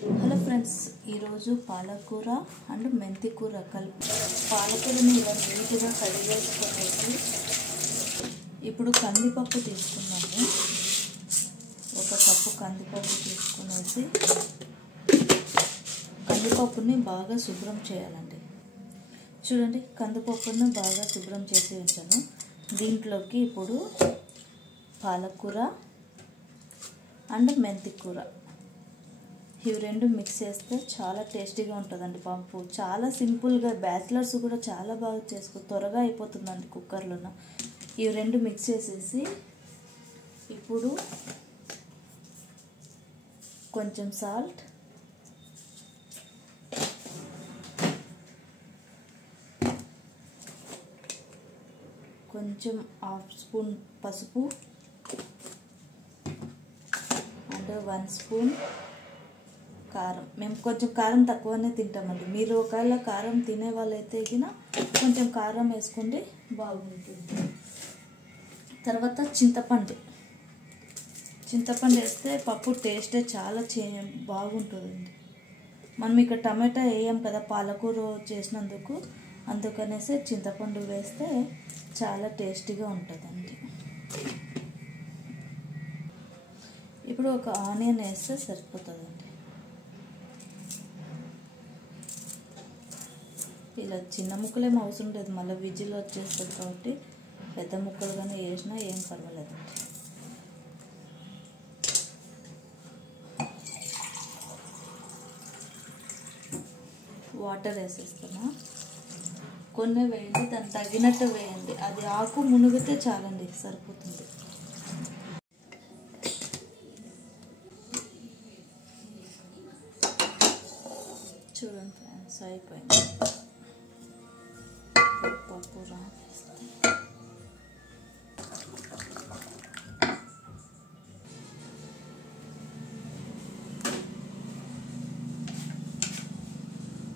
Hello friends, ఈరోజు పాలకూర and మెంతి కూర కలిపి పాలకూరని ఇలా నీట్గా కడిగేసుకునేసి ఇప్పుడు కందిపప్పు తీసుకున్నాము. ఒక కప్పు కందిపప్పు తీసుకునేసి కందిపప్పుని బాగా శుభ్రం చేయాలండి. చూడండి, కందిపప్పుని బాగా శుభ్రం చేసి ఉంచాను. దీంట్లోకి ఇప్పుడు పాలకూర అండ్ మెంతి కూర ఇవి రెండు మిక్స్ చేస్తే చాలా టేస్టీగా ఉంటుందండి. పప్పు చాలా సింపుల్గా బ్యాచిలర్స్ కూడా చాలా బాగా త్వరగా అయిపోతుందండి కుక్కర్లోన. ఇవి రెండు మిక్స్ చేసేసి ఇప్పుడు కొంచెం సాల్ట్, కొంచెం హాఫ్ స్పూన్ పసుపు అండ్ 1 స్పూన్ కారం. మేము కొంచెం కారం తక్కువనే తింటామండి. మీరు ఒకవేళ కారం తినే వాళ్ళైతే కొంచెం కారం వేసుకోండి, బాగుంటుంది. తర్వాత చింతపండు వేస్తే పప్పు టేస్టే చాలా బాగుంటుందండి. మనం ఇక్కడ టమాటా వేయం కదా పాలకూర చేసినందుకు, అందుకనేసి చింతపండు వేస్తే చాలా టేస్టీగా ఉంటుందండి. ఇప్పుడు ఒక ఆనియన్ వేస్తే సరిపోతుందండి. ఇలా చిన్న ముక్కలేం అవసరం లేదు, మళ్ళీ విజిల్ వచ్చేస్తుంది కాబట్టి పెద్ద ముక్కలుగానే వేసినా ఏం పర్వాలేదండి. వాటర్ వేసేస్తున్నా. కొన్ని వేయండి, దానికి తగినట్టు వేయండి. అది ఆకు మునిగితే చాలండి, సరిపోతుంది. చూడండి ఫ్రెండ్స్, అయిపోయింది. పప్పు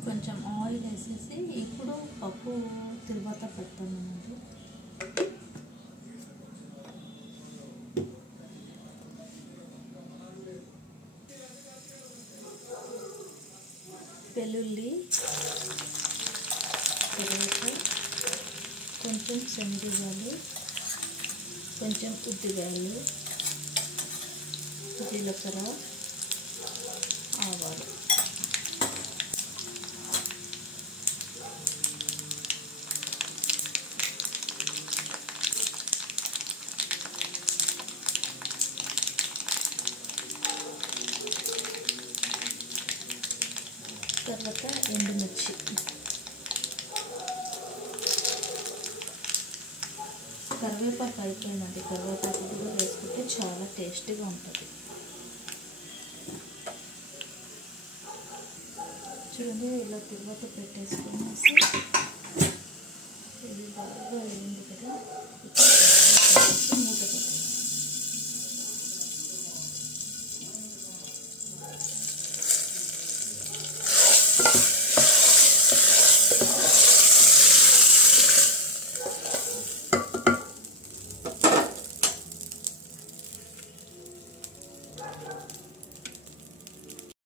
కొంచెం ఆయిల్ వేసేసి ఇప్పుడు పప్పు తిరువాత పెడతానండి. వెల్లుల్లి, కొంచెం శనగలు, కొంచెం ఉద్దిగాయలు, జీలకర్ర, ఆవాలు. తర్వాత ఎండుమిర్చి. కరివేపాకు అయిపోయిందండి. కరివేపాకు కూడా వేసుకుంటే చాలా టేస్టీగా ఉంటుంది. చూడండి, ఇలా తిరువాత పెట్టేసుకునేసి